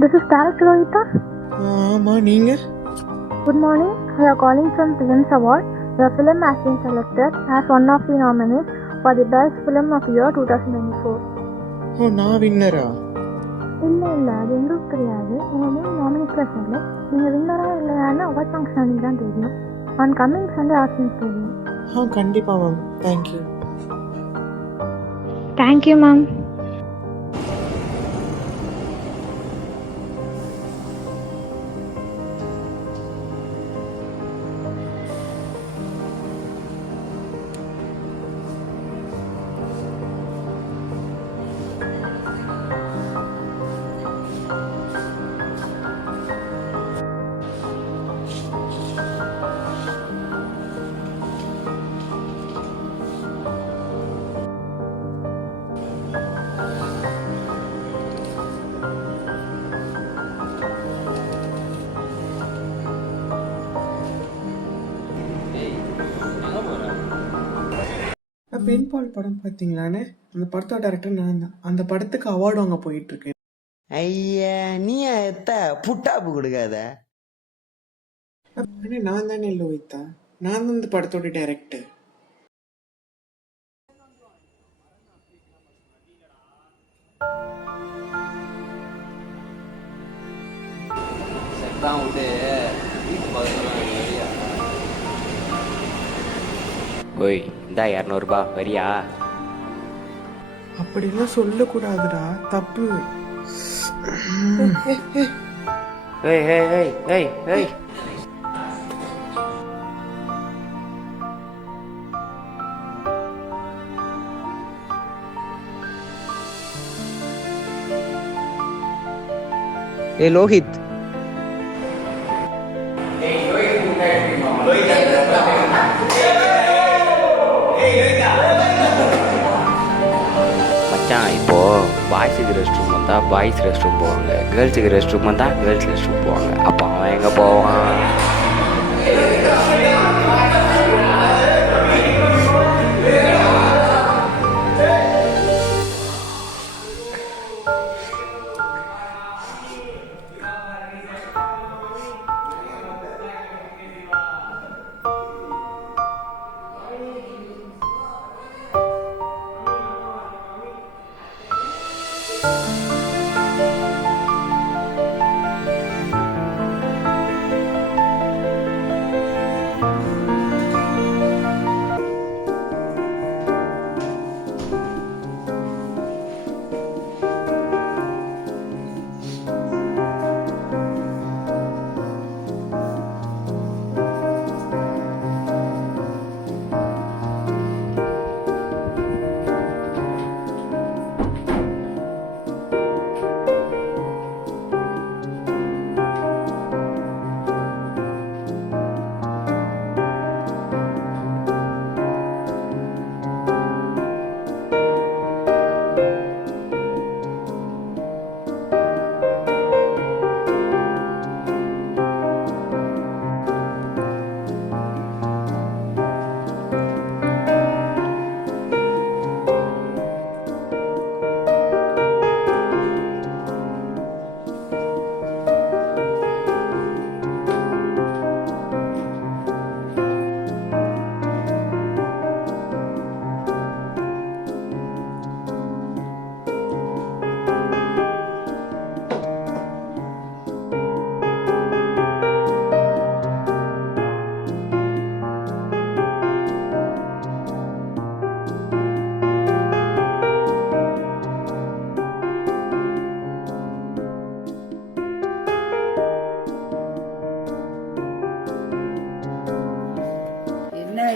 This is Director Rohita. ஆமாம் நீங்கள்? Good morning. We are calling from Presents Award. Your film has been selected as one of the nominees for the Best Film of Year 2024. ஓ, நான் வின்னரா? இல்லை அது எங்களுக்கு தெரியாது. உங்கள் name நாமினேட்டில் சொல்லு. நீங்கள் வின்னராக இல்லையான்னு அவார்ட் ஃபங்க்ஷன் அன்றைக்கி தான் தெரியும். ஆன் கம்மிங் சண்டே ஆப்ஷன்ஸ் தெரியும். கண்டிப்பாக மேம். தேங்க்யூ. Thank you ma'am. பெண்பால் படம் பார்த்தீங்களானே? அந்த படத்தோட டைரக்டர் நான் தான். அந்த படத்துக்கு அவார்டு வாங்க போயிட்டுருக்கேன். ஐயா, நீ புட்டாப்பு கொடுக்காத. ஆனால் நான் தானே லோஹிதா, நான் தான் இந்த படத்தோட டைரக்டர். ஓய், இந்தா 200 ரூபாய் வரியா? அப்படிலாம் சொல்லக்கூடாதுடா, தப்பு. ஏய் ஏய் ஏய் ஏய் ஏய் ஏய் லோஹித், மச்சான், இப்போ பாய்ஸுக்கு ரெஸ்ட் ரூம் வந்தால் பாய்ஸ் ரெஸ்ட் ரூம் போவாங்க, கேர்ள்ஸுக்கு ரெஸ்ட் ரூம் வந்தால் கேர்ள்ஸ் ரெஸ்ட் ரூம் போவாங்க. அப்போ அவன் எங்கே போவான்?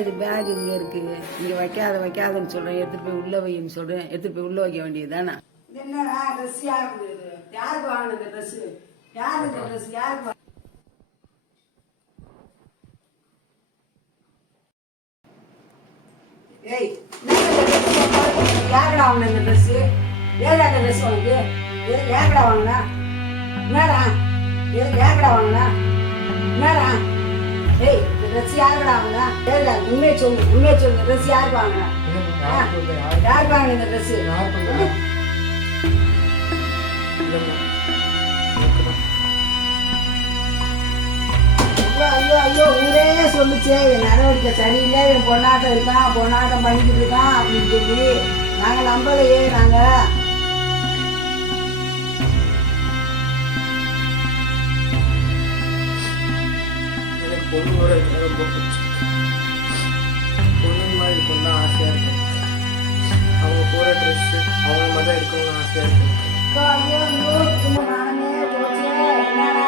இது பேக் இங்க இருக்கு, இங்க வைக்காதன்னு சொல்றேன், எடுத்துட்டு போய் உள்ள வைன்னு சொல்றேன், எடுத்துட்டு போய் உள்ள வைக்க வேண்டியது தானே. என்னடா ட்ரெஸ் யாருக்கு வாங்கினது? ட்ரெஸ் யாருக்கு? ட்ரெஸ் யாருக்கு? ஏய், யாருடா வாங்கின இந்த ட்ரெஸ்? ஏடா இந்த ட்ரெஸ் உனக்கு? யாருடா வாங்கினா? என்னடா யாருடா வாங்கினா? என்னடா? ஏய், ட்ரெஸ் யாருடா வாங்கினா? ஏடா உண்மையை சொல்லு, ட்ரெஸ் யாருக்கு வாங்கினா? யாருக்கு வாங்கின இந்த ட்ரெஸ்? சொல்லுச்சு என் நடவடிக்கை சரியில்லை, என் பொண்ணாட்டம் இருக்கான், பொண்ணாட்டம் பண்ணிக்கிட்டு இருக்கான் அப்படின்னு சொல்லி நாங்கள் நம்பலையே. நாங்கள் எனக்கு பொண்ணோட இருக்க ரொம்ப பிடிச்சிருக்கு. பொண்ணு மாதிரி இருக்கணும்னு ஆசையாக இருக்கு. அவங்க போகிற ட்ரெஸ்ஸு அவங்க மாதிரி தான் இருக்கணும்னு ஆசையாக இருக்கு. ஐயோ இந்த நானே போச்சு. என்னடா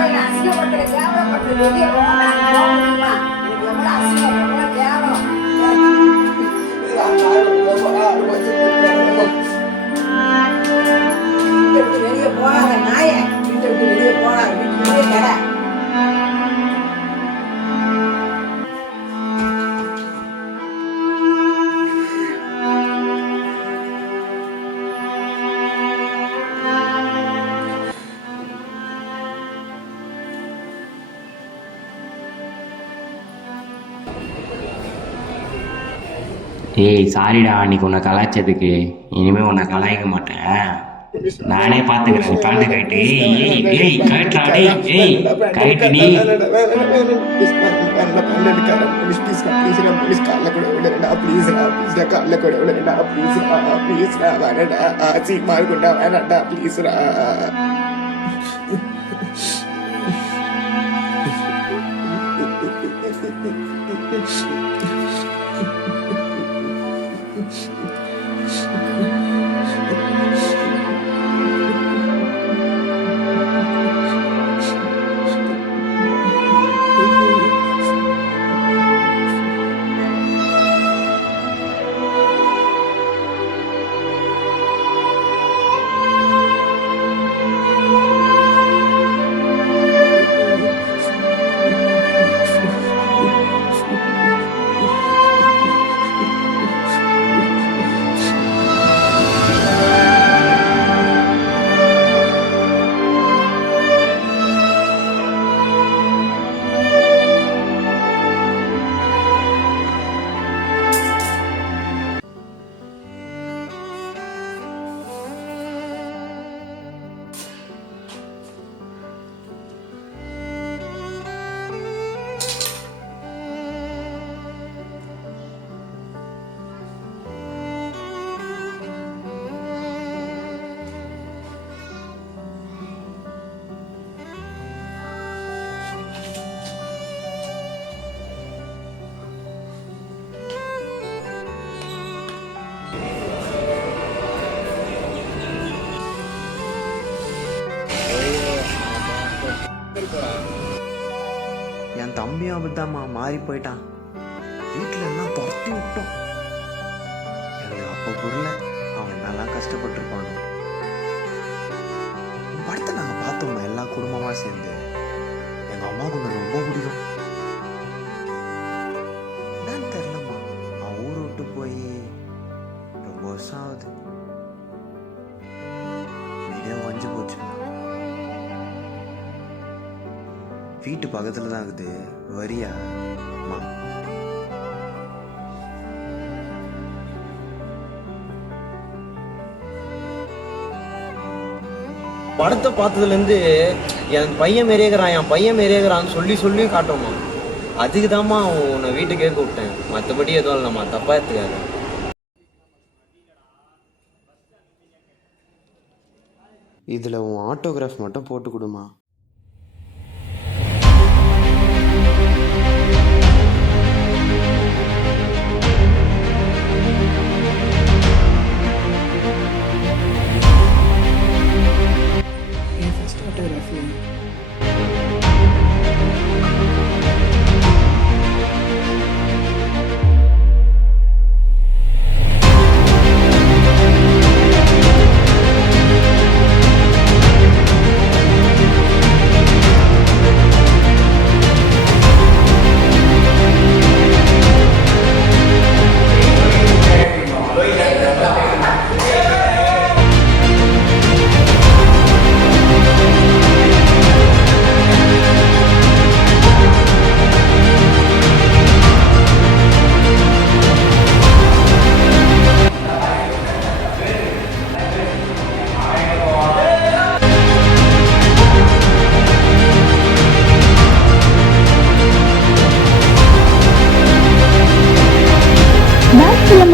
என்ன அசிங்கப்பட்டு கேவலப்பட்டு வெளியே போக முடியுமா? எனக்கு எவ்வளோ அசிங்கம், எவ்வளோ கேவலம். வீட்டை விட்டு வெளியே போகாத நாயே, வீட்டை விட்டு வெளியே போகாத, வீட்டுக்குள்ளேயே கடை. ஏய் சாரிடா அன்னைக்கு உன்னை கலாய்ச்சதுக்கு. இனிமே உன்னை கலாய்க்க மாட்டேன், நானே பாத்துக்கிறேன். கழட்டு கைட்டு. ஏய் ஏய் கழட்டா டேய். ஏய் கைட்டு நீ. என் தம்பியும் அப்படித்தாம்மா மாறி போயிட்டான். வீட்டில் எல்லாம் துரத்தி விட்டோம். எனக்கு அப்போ புரியல அவன் என்னெல்லாம் கஷ்டப்பட்டுருப்பானோ. படத்தை நாங்கள் பார்த்தோம்மா எல்லா குடும்பமாக சேர்ந்து. எங்கள் அம்மாவுக்கு ஒன்று ரொம்ப பிடிக்கும். என்னன்னு தெரிலம்மா, அவன் ஊரை விட்டு போய் ரொம்ப வருஷம் ஆகுது. வீடே வஞ்சி போச்சுமா. வீட்டு பக்கத்தில் தான் இருக்குது. வரியா அம்மா? படத்தை பார்த்ததுலேருந்து என் பையன் மாரியேக்கிறான், என் பையன் மாரியேக்கிறான்னு சொல்லி சொல்லி காட்டோம்மா. அதுக்கு தான்மா உன்னை வீட்டுக்கு கேட்க விட்டேன். மற்றபடி எதுவும் இல்லைம்மா, தப்பா எடுத்துக்காது. இதில் உன் ஆட்டோகிராஃப் மட்டும் போட்டு கொடுமா. என் first ஆட்டோகிராஃபி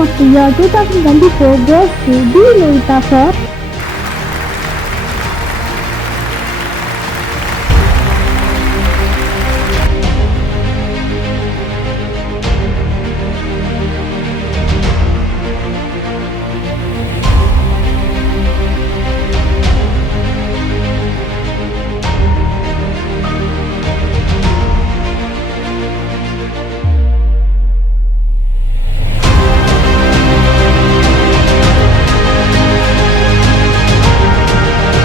of the year 2024 goes to D. Lolita for